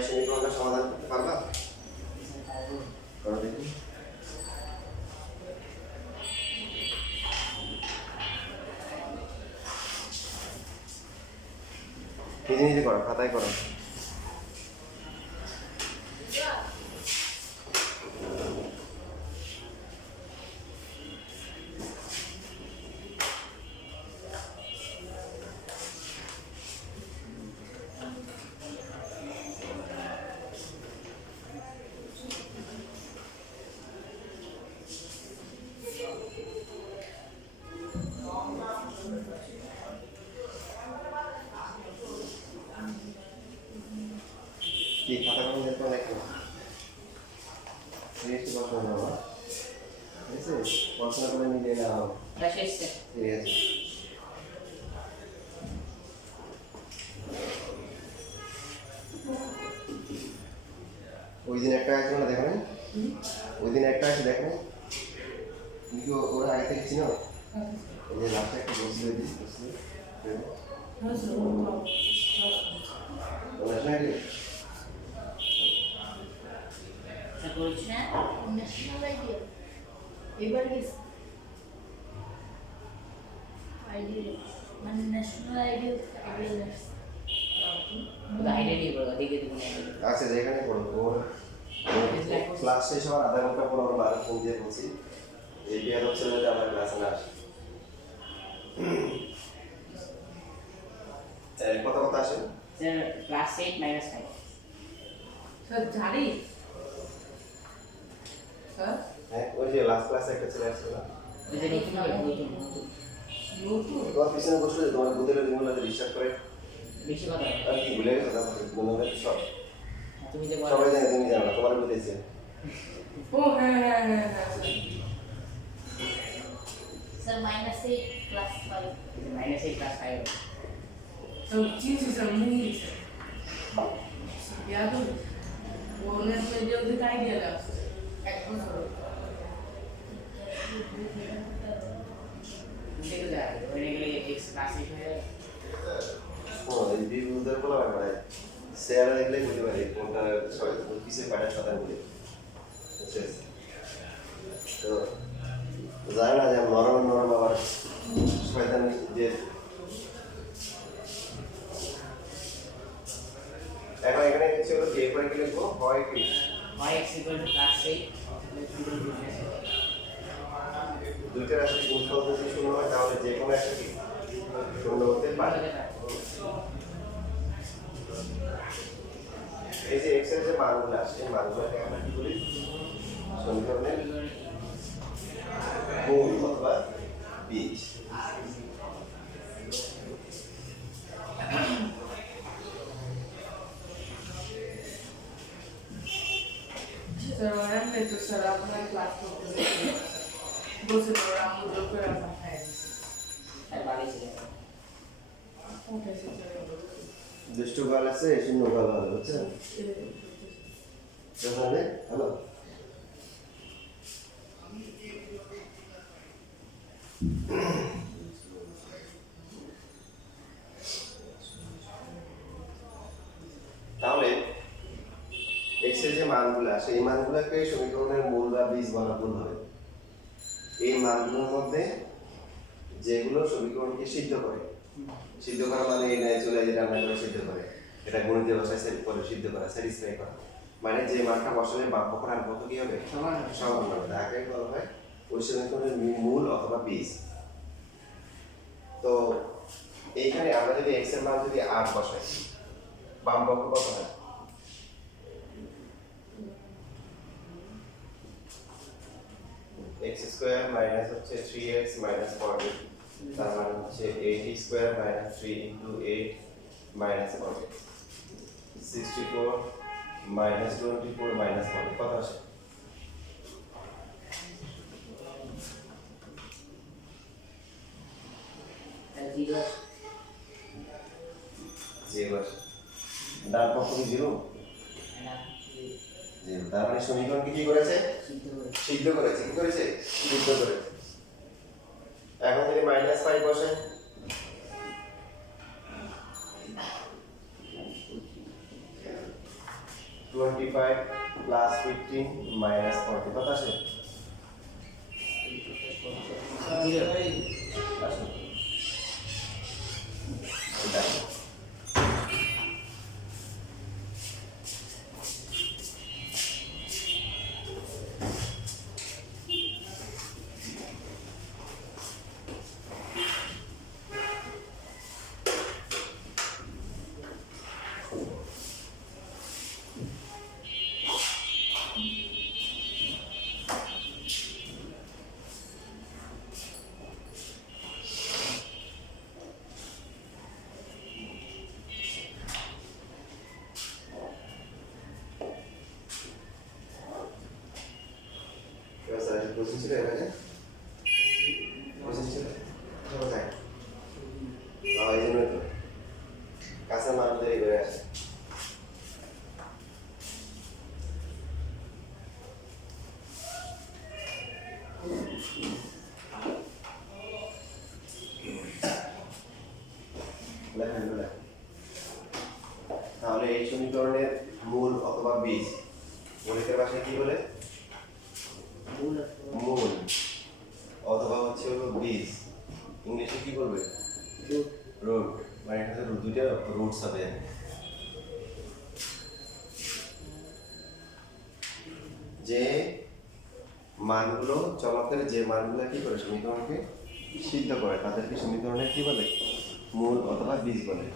এই সমীকরণটা সমাধান করতে পারবা? করো দেখি। নিজে নিজে করো, খাতায় করো। কি খাতা কলম দেখতে লেখো, জিনিসটা পছন্দ হবে, ঠিক আছে? পড়াশোনা করে নিজে নাও, ঠিক আছে? ওই দিন একটা আছে না, দেখো না? ওই দিন একটা আছে, দেখো না? তুমি কি ওরা আগে থেকে চিনো? ওই যে লাস্টে একটা বসে দিয়েছি, বসে ন্যাশনাল আইডিয়া এবার গেছে আইডিয়া মানে ন্যাশনাল আইডিয়া আচ্ছা, যেখানে পড়ো ওর ক্লাস শেষ হওয়ার আধা ঘন্টা পর আমরা বারো ফোন দিয়ে বলছি এই বিয়ার হচ্ছে যাতে আমার ক্লাসে না আসে। কত কত আসে? ক্লাস 8 -5 স্যার জানি স্যার হ্যাঁ, ওই যে লাস্ট ক্লাসে একটা ছেলে আসছিল না, এটা নতুন হবে তোমার পিছনে বসলে তোমার বুধের দিনগুলো ডিস্টার্ব করে বেশি কথা আর কি ভুলে গেছো না? মনে সব তুমি যে সবাই জানে, তুমি জানো না, তোমার বুঝেছে। ও হ্যাঁ হ্যাঁ হ্যাঁ হ্যাঁ স্যার -8 ক্লাস 5 -8 ক্লাস 5 तो चीज समझी याद हो वो ने जो दिखाई दिया था एक बছর দেখে যায় ওই গেলে এক্স ক্লাস 8 হয়ে ও এই বিবুদের বলা হয় শেয়ার দেখলে বুঝতে পারি কোনটা সবাই কিসে পাঠার কথা বলে, বুঝছেন? তো জানো না যে নরম নরম আবার শয়তান যে এখন এখানে কিছু হলো কি এরপরে কি লিখবো, হয় কি হয় x ক্লাস 8 দুইটা রাশি গুণফল যদি শূন্য হয় তাহলে যে কোনো একটা কি শূন্য হতে পারে। এই যে x এর যে মানগুলো আসে এই মানগুলোকে আমরা কি বলি, সমীকরণের গুণ অথবা বীজ। सर मैंने तो सर अपना क्लास को दूसरे प्रोग्राम को जो कर रहा है আর বাড়ি ছিল वो कैसे चलेगा দুষ্টু গাল আছে শূন্য গাল আছে, বুঝছেন? তাহলে হ্যালো তাহলে x এর যে মানগুলো আসে এই মানগুলোকে সমীকরণের মূল বা বীজ বলা ভুল হবে। এই মানগুলোর মধ্যে যেগুলো সমীকরণকে সিদ্ধ করে, সিদ্ধ করা মানে এই ন্যাচুরাল যেটা আমরা করে সিদ্ধ করে, এটা গণিতের ভাষায় করে সিদ্ধ করা, স্যাটিসফাই করা, মানে যে মানটা বসালে বাম পক্ষ ডান পক্ষ কি হবে, সমান হবে, তাকে বলা হয় ওই সমীকরণের মূল অথবা বীজ। তো এইখানে আমরা যদি x এর মান যদি 8 বসাই, বাম পক্ষ কত হয়? x স্কয়ার মাইনাস হচ্ছে 3x মাইনাস 40, তার মানে হচ্ছে 80 square minus 3 into 8 minus 40, 64 minus 24 minus 40 কত আসে? Zero zero. ডান পক্ষ কি জিরো? না জিরো। তার মানে সমীকরণকে কি করেছে? সিদ্ধ করে সিদ্ধ করেছে। কি করেছে? সিদ্ধ করেছে। এখন যদি -5 বসাই, 25 প্লাস 15 মাইনাস 40 কত আসে? জিরো আসে এটা এবার স্যার একটা কোশ্চেন ছিল এর আগে কোশ্চেন ছিল কোথায় এই জন্যই তো কাঁচা মালগুলো এবারে আসে লেখেন লেখেন তাহলে এই সমীকরণের মূল অথবা বীজ গণিতের ভাষায় কি বলে মূল মূল অথবা হচ্ছে হলো বীজ ইংলিশে কি বলবে রুট রুট মানে এখানে দুইটা রুটস হবে যে মানগুলো চলকের যে মানগুলো কি করে সমীকরণকে সিদ্ধ করে তাদেরকে সমীকরণের কি বলে মূল অথবা বীজ বলে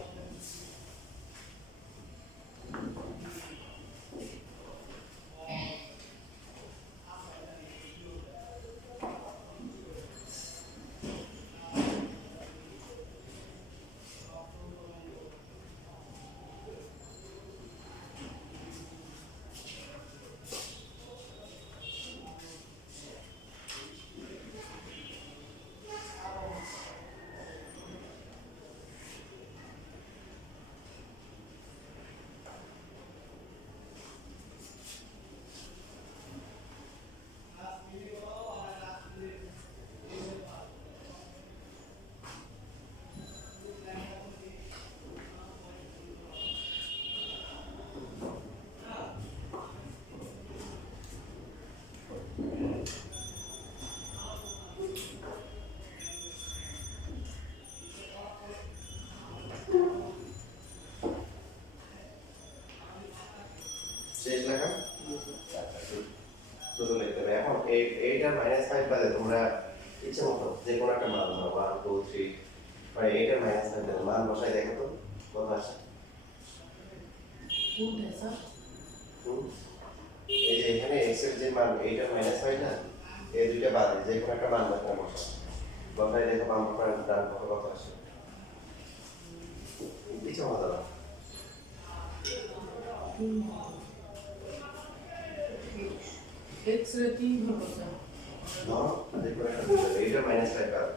শেষ লেখা শুধু লিখতে হবে এখন 8 আর -5 বাদে তোমরা ইচ্ছে মতো যে কোনো একটা মান ধরো 1 2 3 মানে 8 আর -5 বাদে মান বসাই দেখো তো কত আসে কোনটা স্যার? হুম? এই যে এখানে x এর যে মান 8 আর -5 না এই দুইটা বাদে যে কোনো একটা মান এখানে বসাও বসাই দেখো বাম পাশে ডান পাশে কত আসে ইচ্ছে মতো দাও x রে 3 হলো স্যার। ধরো যে কোনো একটা 8 আর -5 বাদে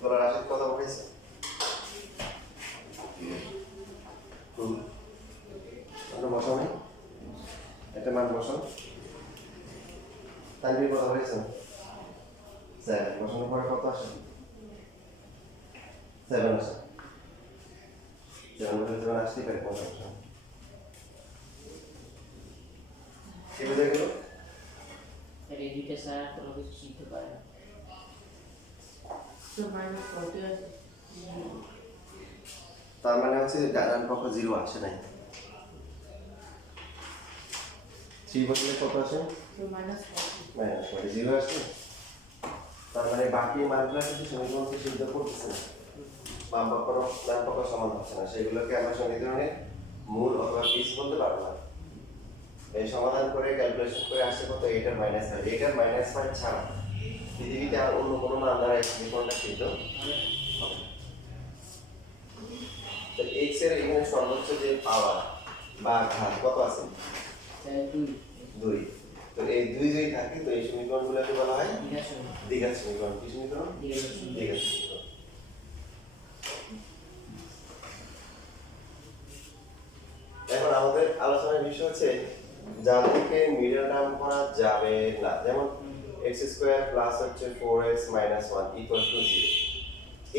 তোরা রাশিদ কথা বলেছে বসাও নাই একটা মান বসাও তানভীর কথা বলেছে 7 বসানোর পরে কত আসে 7 আসে 7 বসালে 7 আসতেই পারে কোনো সমস্যা নেই। কি বুঝে গেল এর এই দুইটা ছাড়া কোনো কিছু শিখতে পারে না তো -40 আছে। তার মানে হচ্ছে ডান পক্ষ 0 আসে নাই 3 বসলে কত আসে তো -40 মানে 0 আসছে তার মানে বাকি মানগুলো কিন্তু সমীকরণকে সিদ্ধ করতেছে না বাম পক্ষ ডান পক্ষ সমান হচ্ছে না, সেগুলোকে আমরা সমীকরণের মূল অথবা বীজ বলতে পারবো না। এই সমাধান করে ক্যালকুলেশন করে আসছে কত, এটার -5, এটার -5 ছাড়া পৃথিবীতে আর অন্য কোনো মান দ্বারা এই সমীকরণটা সিদ্ধ হবে না। তো x এর এখানে সর্বোচ্চ যে পাওয়ার বা ঘাত কত আছে, 2। তো এই 2 যদি থাকে তো এই সমীকরণগুলোকে বলা হয় দ্বিঘাত সমীকরণ। কি সমীকরণ? দ্বিঘাত সমীকরণ। এখন আমাদের আলোচনার বিষয় হচ্ছে যা থেকে মিডল টার্ম করা যাবে না, যেমন x² প্লাস হচ্ছে 4x মাইনাস 1 ইকুয়াল টু 0।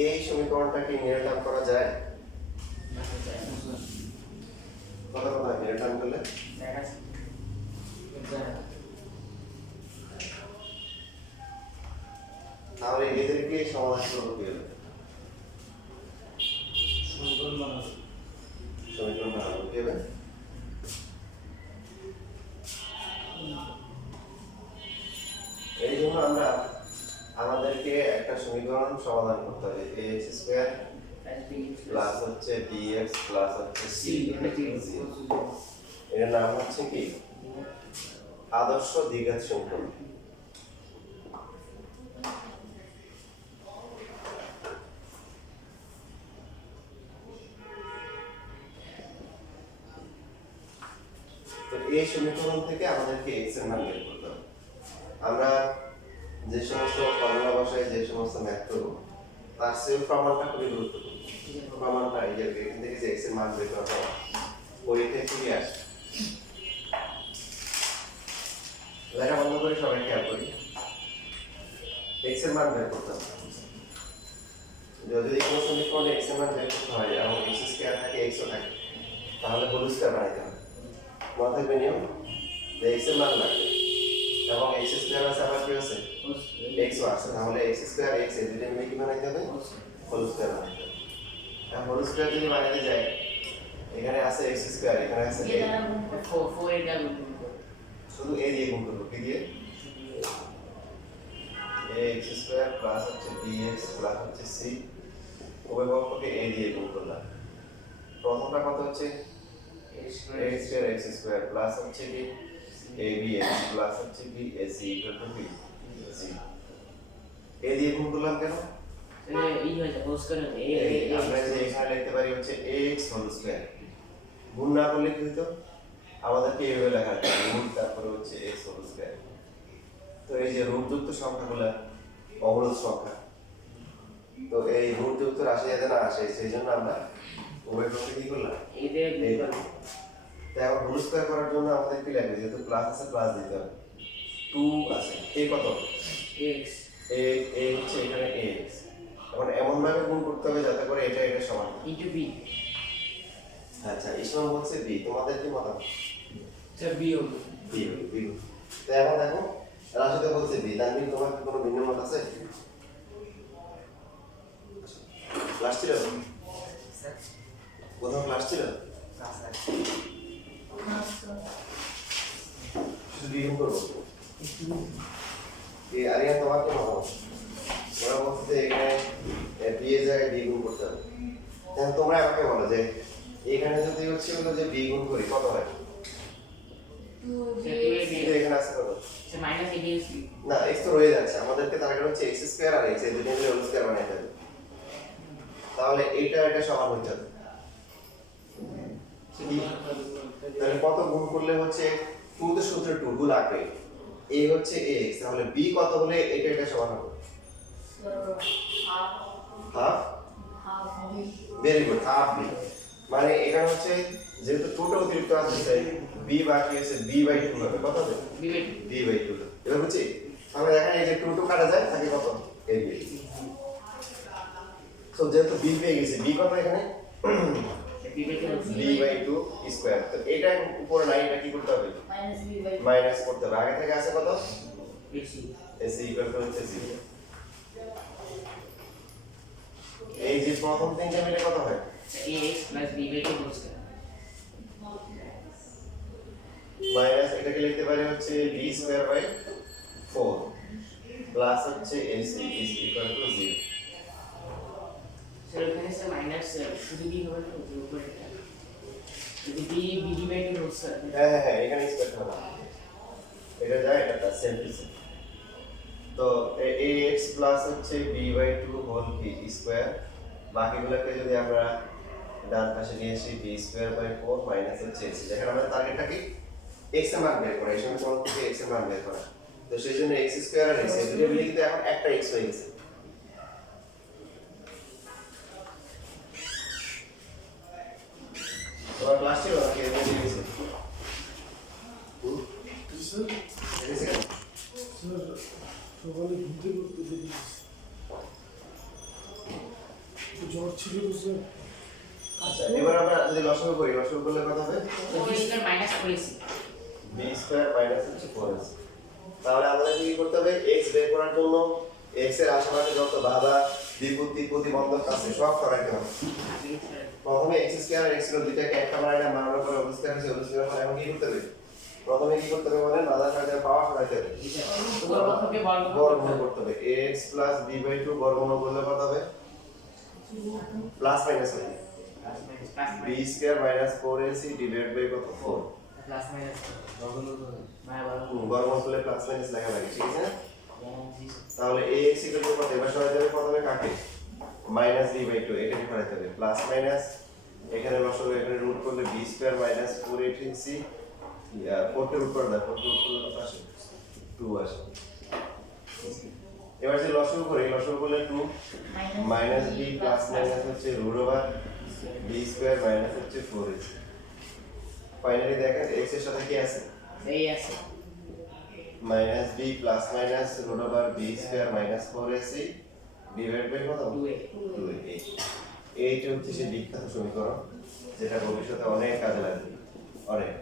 এই সমীকরণটাকে মিডল টার্ম করা যায়? কথা মিডল টার্ম করলে তাহলে এদেরকে সমাধান করবো কি হবে? সমীকরণ বানাবো কি হবে? এই জন্য আমরা আমাদেরকে একটা সমীকরণ সমাধান করতে হবে। ax² প্লাস হচ্ছে bx প্লাস হচ্ছে c। এর নাম হচ্ছে কি? আদর্শ দ্বিঘাত সমীকরণ। তো এই সমীকরণ থেকে আমাদেরকে x এর মান বের করতে হবে। আমরা যে সমস্ত ফর্মুলা বসাই, যে সমস্ত ম্যাথ করব, তার সেল প্রমাণটা খুবই গুরুত্বপূর্ণ। প্রমাণটা এই যে এখান থেকে যে x এর মান বের করা হয় পরীক্ষায় কি আসে। লেখা বন্ধ করে সবাই খেয়াল করি, x এর মান বের করতে হবে। যদি কোনো সমীকরণে x এর মান বের করতে হয় এবং x² থাকে x ও থাকে, তাহলে হোল স্কয়ার বানাইতে হবে। মনে থাকবে নিয়ম, যে x এর মান লাগবে এবং x² আছে, আবার কি আছে x ও আছে, তাহলে x² x এর দুটো মিলে কি বানাইতে হবে? হোল স্কয়ার বানাইতে হবে। আর হোল স্কয়ার যদি বানাইতে যাই, এখানে আছে x², এখানে আছে a, শুধু a দিয়ে গুণ করব। কি দিয়ে? ax² প্লাস হচ্ছে bx প্লাস হচ্ছে c, উভয় পক্ষকে a দিয়ে গুণ করলাম। প্রথমটা কত হচ্ছে? x² প্লাস হচ্ছে কি abx প্লাস হচ্ছে কি ac ইকুয়াল টু কি c। a দিয়ে গুণ করলাম কেন? আমরা যে এখানে লিখতে পারি হচ্ছে ax হোল স্কয়ার। গুণ না করলে কি হতো? আমাদেরকে এইভাবে লেখা হতো রুট তারপরে হচ্ছে x হোল স্কয়ার। তো এই যে রুটযুক্ত সংখ্যাগুলো অবরোধ সংখ্যা, তো এই রুটযুক্ত রাশি যাতে না আসে সেই জন্য আমরা উভয় পক্ষে কি করলাম? তাই আবার হোল স্কয়ার করার জন্য আমাদের কি লাগবে? যেহেতু প্লাস আছে প্লাস দিতে হবে। 2 আছে, a কত? x a হচ্ছে এখানে ax। এখন এমন ভাবে গুণ করতে হবে যাতে করে এটা এটা সমান হয়। into b আচ্ছা, ইসলাম বলছে b, তোমাদের কি মতামত? b হবে b b। তো এখন দেখো রাশিতে বলছে b, তার মানে তোমার কি কোনো ভিন্ন মত আছে? ক্লাস ছিল? কোথাও ক্লাস ছিল? শুধু বিয়ে করবো এই আরিয়া, তোমার কি মতামত? ওরা বলছে এখানে বিয়ে জায়গায় বি গুণ করতে হবে। তাহলে তোমরা আমাকে বলো যে এখানে যদি হচ্ছে হলো যে বি গুণ করি কত হয়? এখানে আছে কত? না, x তো রয়ে যাচ্ছে, আমাদেরকে তার আগে হচ্ছে x² আর x এই দুটো মিলে হোল স্কয়ার বানাইতে হবে। তাহলে এটা এটা সমান হতে হবে। তাহলে কত গুণ করলে হচ্ছে 2 তে সূত্রে 2 গুণ আগে a হচ্ছে ax, তাহলে b কত হলে এটা এটা সমান হবে? Half. Very good, half b। মানে এখানে হচ্ছে যেহেতু 2টা অতিরিক্ত আছে, b বাকি আছে b/2 হবে। কত হবে? b/2। এবার হচ্ছে আমরা দেখেন এই যে 2 2 কাটা যায় থাকে কত? ab। সো যেহেতু b পেয়ে গেছে, b কত এখানে? b/2 square. তো এটা উপরে নাই, এটা কি করতে হবে? মাইনাস করতে হবে। আগে থেকে আছে কত? ac ইকুয়াল টু হচ্ছে 0। এই যে প্রথম তিনটা মিলে কত হয়? ax plus b/2 whole square minus এটাকে লিখতে পারি হচ্ছে b²/4 প্লাস হচ্ছে ac is equal to 0। Sir ওখানে স্যার মাইনাস শুধু বি হবে না উপরে যদি b b divided whole sir হ্যাঁ এখানে স্কয়ার হবে এটা যায় এটা সেম টু সেম তো ax প্লাস হচ্ছে b/2 হোল কি স্কয়ার বাকিগুলোকে যদি আমরা ডান পাশে নিয়ে আসি b²/4 মাইনাস হচ্ছে x যেখানে আমাদের টার্গেটটা কি x এর মান বের করা এই সময় কোন থেকে x এর মান বের করা তো সেই জন্য x² আর x এই দুটো মিলে কিন্তু এখন একটা x হয়ে গেছে তোমার ক্লাস ছিল না কে দিয়ে গেছে স্যার দেখেছে কেন? স্যার সকালে ঘুরতে ঘুরতে দেখি জ্বর ছিল তো স্যার আচ্ছা এবার আমরা যদি লসাগু করি লসাগু করলে কত হবে তো B square minus 4ac b² minus হচ্ছে 4ac তাহলে আমাদের কি করতে হবে x বের করার জন্য x এর আশেপাশে যত বাধা বিপত্তি প্রতিবন্ধক আছে সব সরাইতে হবে প্রথমে x² আর x এর দুইটাকে একটা বানাইলে মানানোর পরে অবস্থান আছে অবস্থান পরে এখন কি করতে হবে প্রথমে কি করতে হবে মানে বাধা সরাইতে পাওয়া সরাইতে হবে উপরকে বর্গমূল করতে হবে x প্লাস b/2 বর্গমূল করলে কত হবে প্লাস মাইনাস হবে b² minus 4ac divide by কত 4 প্লাস মাইনাস বর্গমূল করলে প্লাস মাইনাস লেখা লাগে ঠিক আছে তাহলে ax ইকুয়াল টু কত এবার সরাইতে হবে প্রথমে কাকে মাইনাস b/2 এখানে সরাইতে হবে প্লাস মাইনাস এখানে লসাগু এখানে রুট করলে b² মাইনাস 4ac 4 কে রুট করে দাও 4 কে রুট করলে কত আসে 2 আসে এবার যে লসাগু করি লসাগু করলে 2 মাইনাস b প্লাস মাইনাস হচ্ছে রুট ওভার b² মাইনাস হচ্ছে 4ac ফাইনালি দেখেন x এর সাথে কি আছে এই আছে minus b plus minus root over b² minus 4ac divide by কত 2a 2a এইটা হচ্ছে সেই বিখ্যাত সমীকরণ যেটা ভবিষ্যতে অনেক কাজে লাগবে অনেক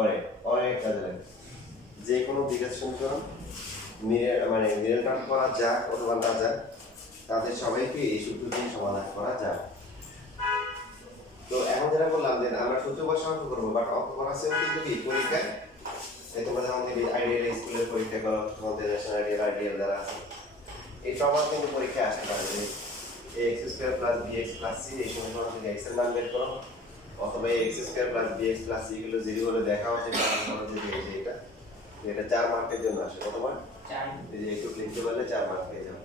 অনেক অনেক কাজে লাগবে যে কোনো বিকাশ সমীকরণ মানে নির্ধারণ করা যাক অথবা না যাক তাদের সবাইকে এই সূত্র দিয়ে সমাধান করা যায় তো এখন যেটা বললাম যে আমরা সূত্র বা সমাধান করবো বাট অঙ্ক করার সময় কিন্তু কি পরীক্ষায় এই তোমরা যেমন আইডিয়াল স্কুলের পরীক্ষা করো তোমাদের ন্যাশনাল আইডিয়াল যারা আছে এই সবার কিন্তু পরীক্ষায় আসতে পারে যে ax² + bx + c এই সমীকরণ থেকে x এর মান বের করো অথবা ax² + bx + c এগুলো 0 হলে দেখাও যে এটা 4 মার্কের জন্য আসে কত মার্ক 4 এই যে একটু লিখতে পারলে 4 মার্ক পেয়ে যাবে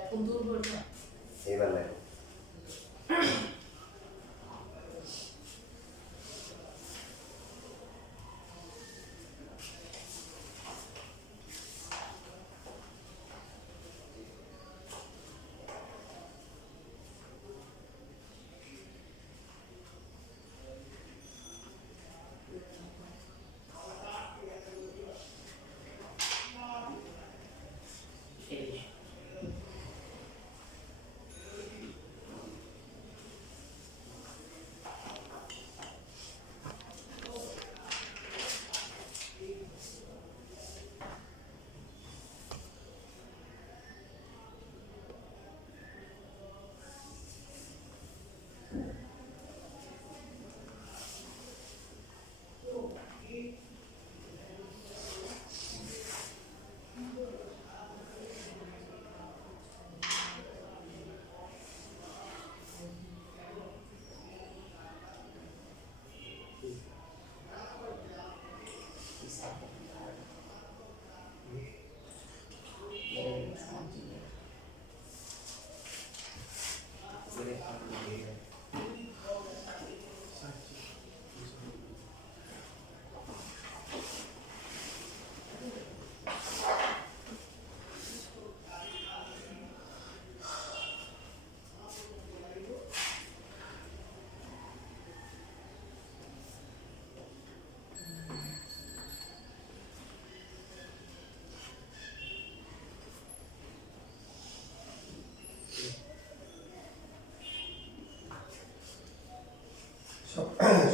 এখন দূর করতে এইবার লেখো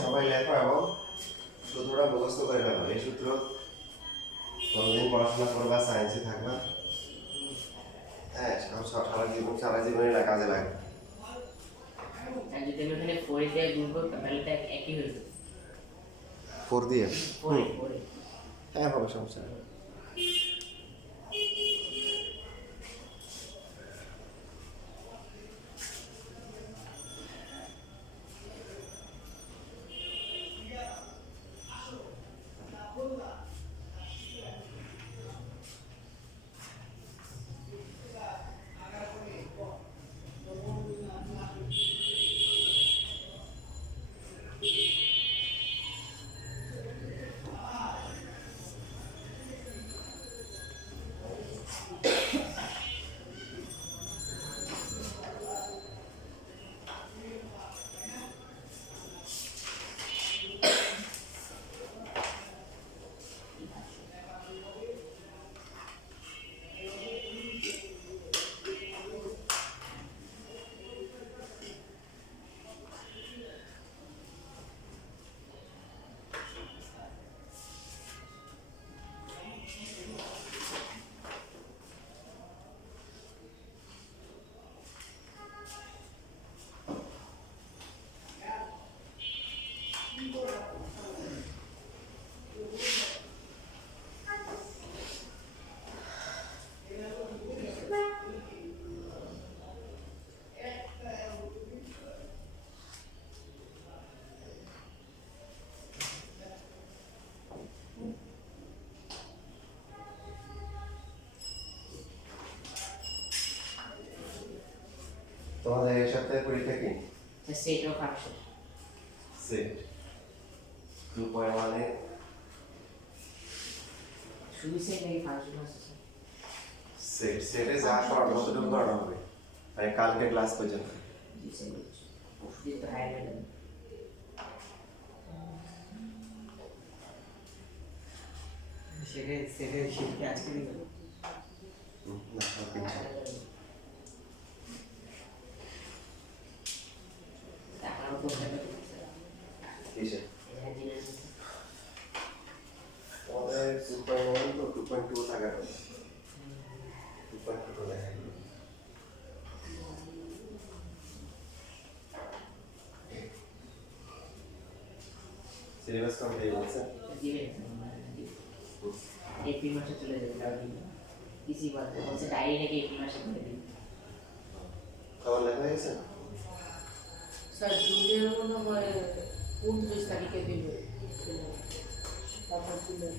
সবাই লেখো এবং সূত্রটা মুখস্থ করে ফেলো এই সূত্র কতদিন পড়াশোনা করবা সায়েন্সে থাকবা হ্যাঁ সারা জীবনে না কাজে লাগে আর যদি আমি এখানে 4 দিয়ে গুণ করতাম তাহলে এটা একই হয়ে যেত 4 দিয়ে 4 হ্যাঁ হবে সমস্যা নেই সেট অফ ফাংশন সেট 2.1 এ শুধু সেট নাকি ফাংশন আছে সেটে যা করানো কতটুকু করানো হবে মানে কালকে ক্লাস পর্যন্ত জি সেট ওষুধে তো হায়ার লেভেল সেটা শিখতে আজকে দিবে না কালকে না। তারপর কোথায় কিসে আমাদের 2.1 তো 2.2 থাকার কথা 2.2 তো দেখা গেল। সিলেবাস কমপ্লিট হয়েছে দিবে এপ্রিল মাসে চলে যাবে তাও দিবে কিছু বলছে ডায়রি নাকি এপ্রিল মাসে করে দিবে খাবার লেখা হয়ে গেছে স্যার জুনের মনে হয় 29 তারিখে দেবে তারপর জুনের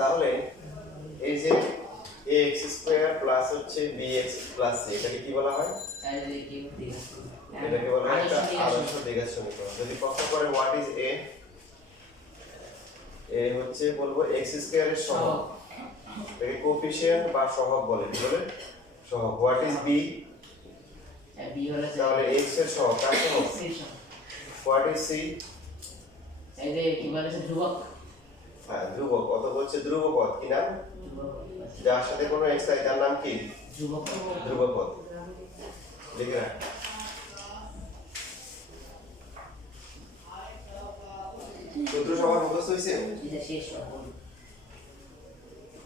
তাহলে এই যে ax স্কয়ার প্লাস হচ্ছে bx প্লাস c এটাকে কি বলা হয় তাহলে কি দিবে এটাকে বলা হয় একটা আদর্শ দ্বিঘাত সমীকরণ যদি প্রশ্ন করে হোয়াট ইজ a এ হচ্ছে বলবো x স্কয়ার এর সহগ এটাকে কোএফিশিয়েন্ট বা সহগ বলে কি বলে সহগ হোয়াট ইজ b বি হলো তাহলে x এর সহগ কার সহগ হোয়াট ইজ c এই যে কি বলে ধ্রুবক হ্যাঁ ধ্রুবক কত বলছে ধ্রুবপদ কি নাম ধ্রুবক যার সাথে কোনো x নাই তার নাম কি ধ্রুবক ধ্রুবপদ লিখে রাখ সূত্র সবার মুখস্থ হয়েছে এটা শেষ হবে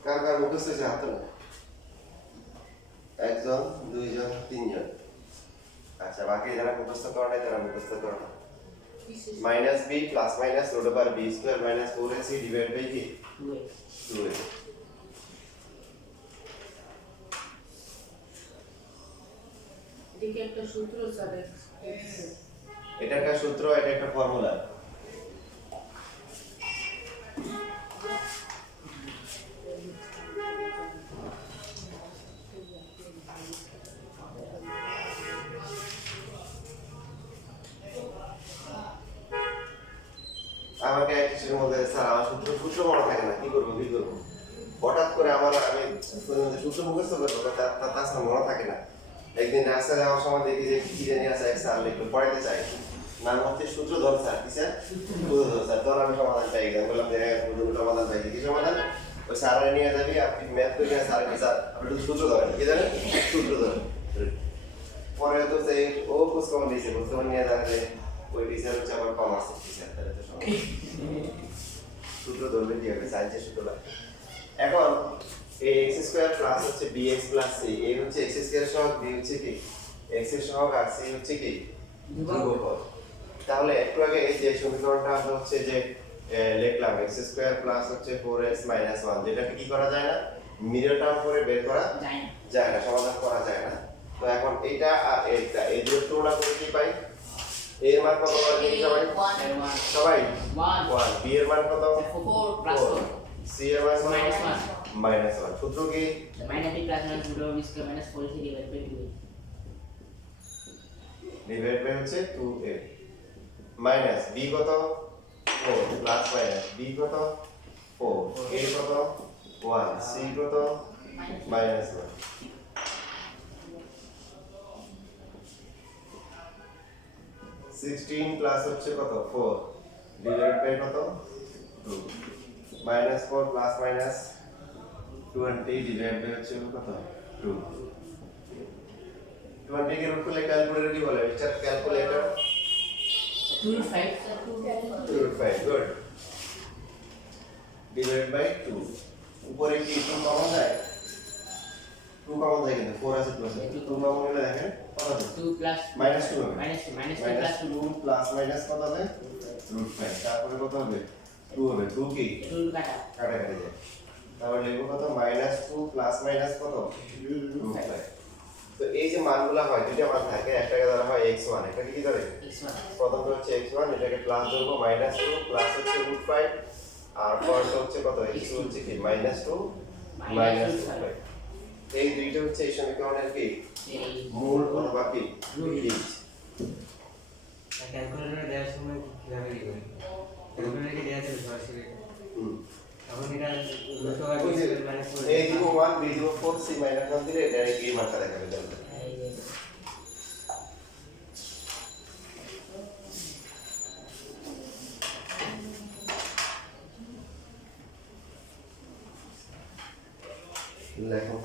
কার কার মুখস্থ হয়েছে হাত তোলো একজন দুইজন তিনজন আচ্ছা বাকি যারা মুখস্থ করে নাই তারা মুখস্থ করো না minus b plus minus root over b square minus 4ac divide by কি 2x 2a এদিকে একটা সূত্র স্যার এটা একটা সূত্র এটা একটা ফর্মুলা আমাকে এক কিছুর মধ্যে স্যার আমার সূত্র মনে থাকে না কি করবো হঠাৎ করে আমি সূত্র মুখস্থ করবো তাছাড়া মনে থাকে না একদিন রাস্তায় যাওয়ার সময় দেখি যে কি জানি আছে এক স্যার লিখলো পড়াইতে চাই নাম হচ্ছে সূত্রধর স্যার কি স্যার সূত্রধর স্যার তখন আমি সমাধান পাই গেলাম বললাম যে সমাধান পাইছি কি সমাধান ওই স্যারে নিয়ে যাবি আপনি ম্যাথ করে স্যার কি স্যার আপনি শুধু সূত্র ধরেন কি জানেন সূত্র ধরেন পরে তো সেই ও খোঁজখবর নিয়েছে খোঁজখবর নিয়ে জানলে ওই টিচার হচ্ছে আমার কম আছে টিচার তাহলে তো সূত্র ধরবে কি হবে সাইন্সের সূত্রটা এখন এই x স্কয়ার প্লাস হচ্ছে bx প্লাস c এই হচ্ছে x স্কয়ার সহগ b হচ্ছে কি x এর সহগ আর c হচ্ছে কি ধ্রুবপদ তাহলে একটু আগে এই যে সমীকরণটা হচ্ছে যে লিখলাম x স্কয়ার প্লাস হচ্ছে 4x মাইনাস 1 যেটাকে কি করা যায় না মিডল টার্ম করে বের করা যায় না সমাধান করা যায় না তো এখন এটা আর এটা এই দুটো তুলনা করে কি পাই a এর মান কত পাই সবাই 1 b এর মান কত 4 প্লাস 4 c এর মান minus 1 মাইনাস 1 সূত্র কি minus b plus minus root over b square minus 4ac divided by 2a divide by হচ্ছে 2a মাইনাস b কত 4 প্লাস মাইনাস b কত 4 a কত 1 c কত মাইনাস 1 16 প্লাস হচ্ছে কত 4 ডিভাইড বাই কত 2 minus 4 plus minus 20 divide by হচ্ছে কত 2 20 কে রুট করলে ক্যালকুলেটর কি বলে mister calculator 2 root 5 root 5 good divided by 2 উপরে কি 2 কমন যায় 2 কমন যায় কিন্তু 4 আছে 2 আছে 2 কমন হলে দেখেন কত হবে 2 plus minus 2 হবে minus 2 minus plus 2 plus minus কত হবে root 5 তারপরে কত হবে 2 হবে 2 কি 2 কাটা কাটাকাটি যায় তারপরে লিখব কত minus 2 plus minus কত root 5 তো এই যে মানগুলো হয় দুইটা মান থাকে একটাকে ধরা হয় x1 এটাকে কি ধরে x1 প্রথমটা হচ্ছে x1 এটাকে প্লাস ধরবো -2 প্লাস হচ্ছে √5 আর পরটা হচ্ছে কত x2 হচ্ছে কি -2 -5 এই দুইটা হচ্ছে এই সমীকরণের কি এই মূল অথবা কি বীজ। ক্যালকুলেটরে দেওয়ার সময় কিভাবে ই করি? ক্যালকুলেটরে দেওয়া যাবে সরাসরি। হুম। তখন এটা দুটো আর ওই যে মানে a দিব 1 b দিব 4 c মাইনাস 1 দিলে ডাইরেক্ট এই মার্কটা দেখাবে তাহলে। এই যে লেখো।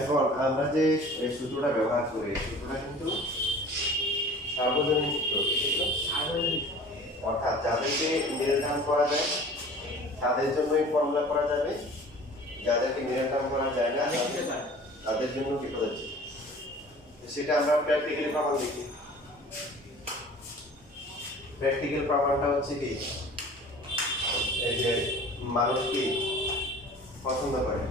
এখন আমরা যে এই সূত্রটা ব্যবহার করি, এই সূত্রটা কিন্তু সার্বজনীন সূত্র, ঠিক আছে? সার্বজনীন অর্থাৎ যাদেরকে মিল টার্ম করা যায় তাদের জন্য এই ফর্মুলা করা যাবে, যাদেরকে মিল টার্ম করা যায় না তাদের জন্য কি প্রযোজ্য। সেটা আমরা প্র্যাকটিক্যালি প্রমাণ দেখি। প্র্যাকটিক্যাল প্রমাণটা হচ্ছে কি, এই যে মানুষ কি পছন্দ করে,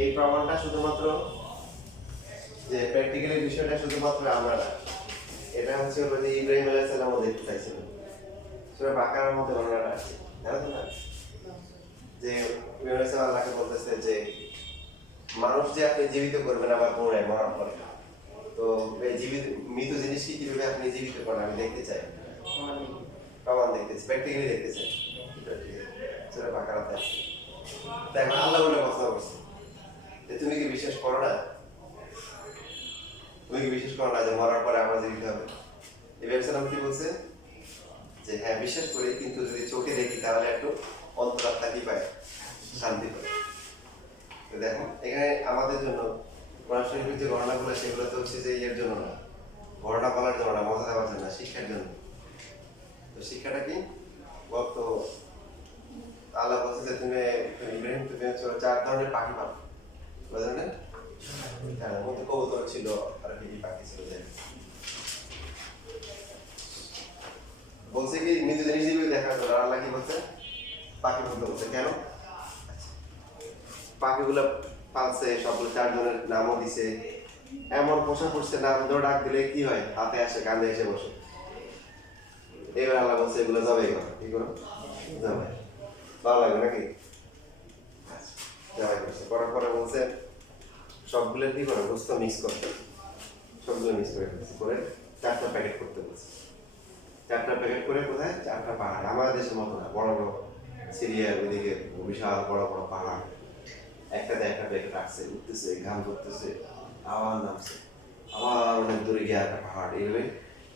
এই প্রমাণটা শুধুমাত্র যে প্র্যাকটিক্যালি বিষয়টা শুধুমাত্র আমরা না, এটা হচ্ছে হলো যে ইব্রাহিম আলাইহিস সালামও দেখতে চাইছিলেন। সূরা বাকারার মধ্যে বর্ণনা আছে, জানো তো না? যে ইব্রাহিম আলাইহিস সালাম আল্লাহকে বলতেছে যে মানুষ যে আপনি জীবিত করবেন আবার পুনরায় মরার পরে, তো এই জীবিত মৃত জিনিসকে কিভাবে আপনি জীবিত করেন আমি দেখতে চাই, প্রমাণ দেখতে চাই, প্র্যাকটিক্যালি দেখতে চাই। সূরা বাকারাতে আছে। তাই এখন আল্লাহ বলে কথা বলছে যে তুমি কি বিশ্বাস করো না, তুমি কি বিশ্বাস করো না যে মরার পরে আবার জীবিত হবে? ইব্রাহিম সালাম কি বলছে যে হ্যাঁ বিশ্বাস করি, কিন্তু যদি চোখে দেখি তাহলে একটু অন্তরাত্মা কি পায়, শান্তি পায়। তো দেখো এখানে আমাদের জন্য কোরআন শরীফের যে গণনাগুলো সেগুলো তো হচ্ছে যে ইয়ের জন্য না, গণনা বলার জন্য না, মজা দেওয়ার জন্য না, শিক্ষার জন্য। তো শিক্ষাটা কি বলতো, আল্লাহ বলছে যে তুমি ইব্রাহিম তুমি হচ্ছে 4 ধরনের পাখি পাবে, বুঝলেন না? তার মধ্যে কবুতর ছিল আর কি পাখি ছিল, যে বলছে কি মৃত জিনিস দিয়ে দেখার জন্য। আল্লাহ কি বলছে, পাখি বলতে বলছে। কেন? পাখিগুলো পালছে, সবগুলো 4 জনের নামও দিছে, এমন পোশাক পড়ছে, নাম ধরে ডাক দিলে কি হয়, হাতে আসে, কাঁধে এসে বসে। এবার আল্লাহ বলছে এগুলো জবাই করো। কি করো? জবাই। ভালো লাগবে নাকি? জবাই করছে, করার পরে বলছে সবগুলো কি করো, গোস্ত মিক্স করতে, সবগুলো মিক্স করে ফেলছে, করে 4টা প্যাকেট করতে বলছে। 4টা প্যাকেট করে কোথায়? 4টা পাহাড়, আমাদের দেশের মতো না, বড় বড় সিরিয়ার ওইদিকে বিশাল বড় বড় পাহাড়, একটাতে একটা প্যাকেট রাখছে, উঠতেছে, ঘাম করতেছে, আবার নামছে, আবার অনেক দূরে গিয়ে একটা পাহাড়, এইভাবে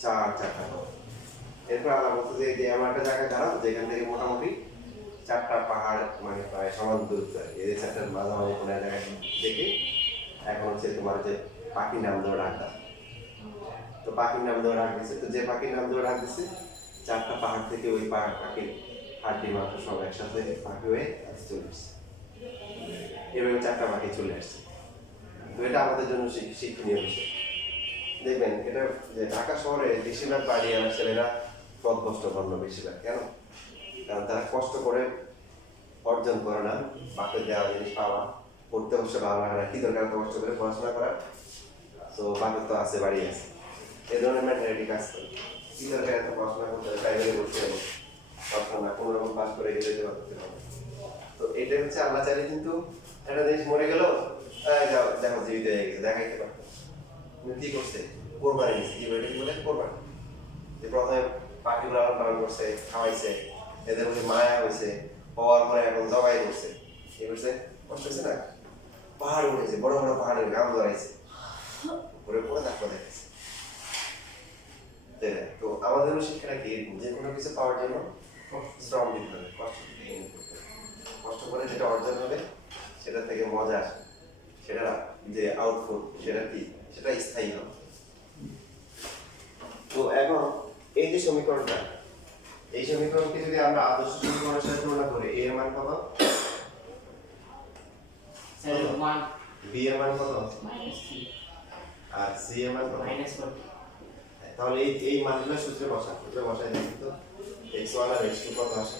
4টা পাহাড়। এরপর আল্লাহ বলছে যে আমার একটা জায়গায় দাঁড়াও যেখান থেকে মোটামুটি 4টা পাহাড় মানে প্রায় সমান দূরত্ব, এই 4টার মাঝামাঝি কোনো জায়গায় দেখে এখন হচ্ছে তোমার যে পাখির নাম ধরে ডাক দাও। তো পাখির নাম ধরে ডাক দিচ্ছে, তো যে পাখির নাম ধরে ডাক দিচ্ছে 4টা পাহাড় থেকে ওই পাখির হাড্ডি মাংস সব একসাথে পাখি হয়ে চলে আসছে। এভাবে 4টা পাখি চলে আসছে। তো এটা আমাদের জন্য শিক্ষণীয় বিষয়। দেখবেন এটা যে ঢাকা শহরে বেশিরভাগ বাড়ি আমার ছেলেরা পদভষ্টবর্ণ বেশিরভাগ। কেন? কারণ তারা কষ্ট করে অর্জন করে না, বাপের দেওয়া জিনিস পাওয়া, পড়তে বসে ভালো লাগে না, কি দরকার এত কষ্ট করে পড়াশোনা করা, তো বাপের তো আছে, বাড়ি আছে, এ ধরনের মেন্টালিটি কাজ করে। কি দরকার এত পড়াশোনা করতে হবে, প্রাইভেটে করতে হবে, পড়াশোনা না কোনো রকম পাস করে গেলে যেতে করতে হবে। তো এটা হচ্ছে আল্লাহ চাইলে কিন্তু একটা জিনিস মরে গেল, যাও দেখো জীবিত হয়ে গেছে, দেখাইতে পারতো। কিন্তু কি করছে? কোরবানি দিচ্ছে। কি বলে, কি বলে? কোরবানি। যে প্রথমে পাখিগুলো লালন পালন করছে, খাওয়াইছে, এদের মধ্যে মায়া হয়েছে, হওয়ার পরে এখন জবাই করছে, কি করছে? কষ্ট হয়েছে না? পাহাড় উঠেছে, বড় বড় পাহাড়ের গাম ধরাইছে, উপরে পড়ে তারপর দেখেছে। তাই না? তো আমাদের শিক্ষাটা কি? যে কোনো কিছু পাওয়ার জন্য শ্রম দিতে হবে, কষ্ট করতে হবে। কষ্ট করে যেটা অর্জন হবে সেটা থেকে মজা আসে, সেটা যে আউটপুট সেটা কি? সেটা স্থায়ী হবে। তো এখন এই যে সমীকরণটা, এই সমীকরণকে যদি আমরা আদর্শ সমীকরণের সাথে তুলনা করি, এ এর মান কত? স্যার 1 বি এর মান কত? -3 আর সি এর মান কত? -4 তাহলে এই মানগুলো সূত্রে বসাই দেখি তো x1 আর x2 কত আসে।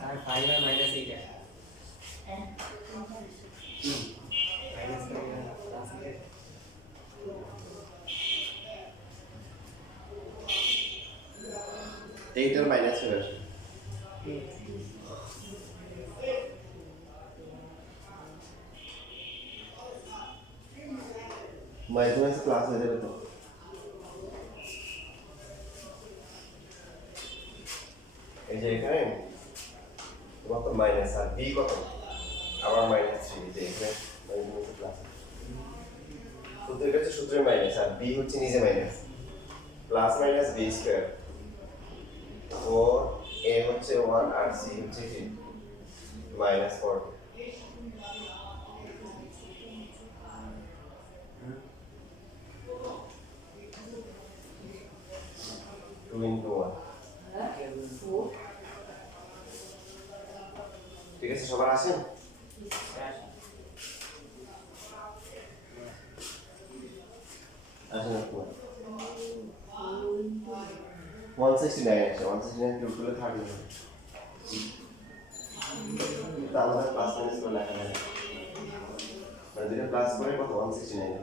স্যার 5 আর -8 -8 এইটার মাইনাস হয়ে আসে। মাইনাস ক্লাস হয়ে যাবে তো। এই যে এখানে তোমার তো মাইনাস আর বি কত? আবার -3, যে এখানে মাইনাস প্লাস। সূত্রের কাছে সূত্রের মাইনাস আর বি হচ্ছে নিজে minus, plus minus b square. 4 a হচ্ছে 1 আর c হচ্ছে কি? -4। 2 into 1। ঠিক আছে, সবার আসেন? আসেন আপনার 169 আছে, 169 কে উপরে 30 হবে। তা আমাদের প্লাস মাইনাস করে লেখা যায়, মানে দুটো প্লাস করে কত? 169।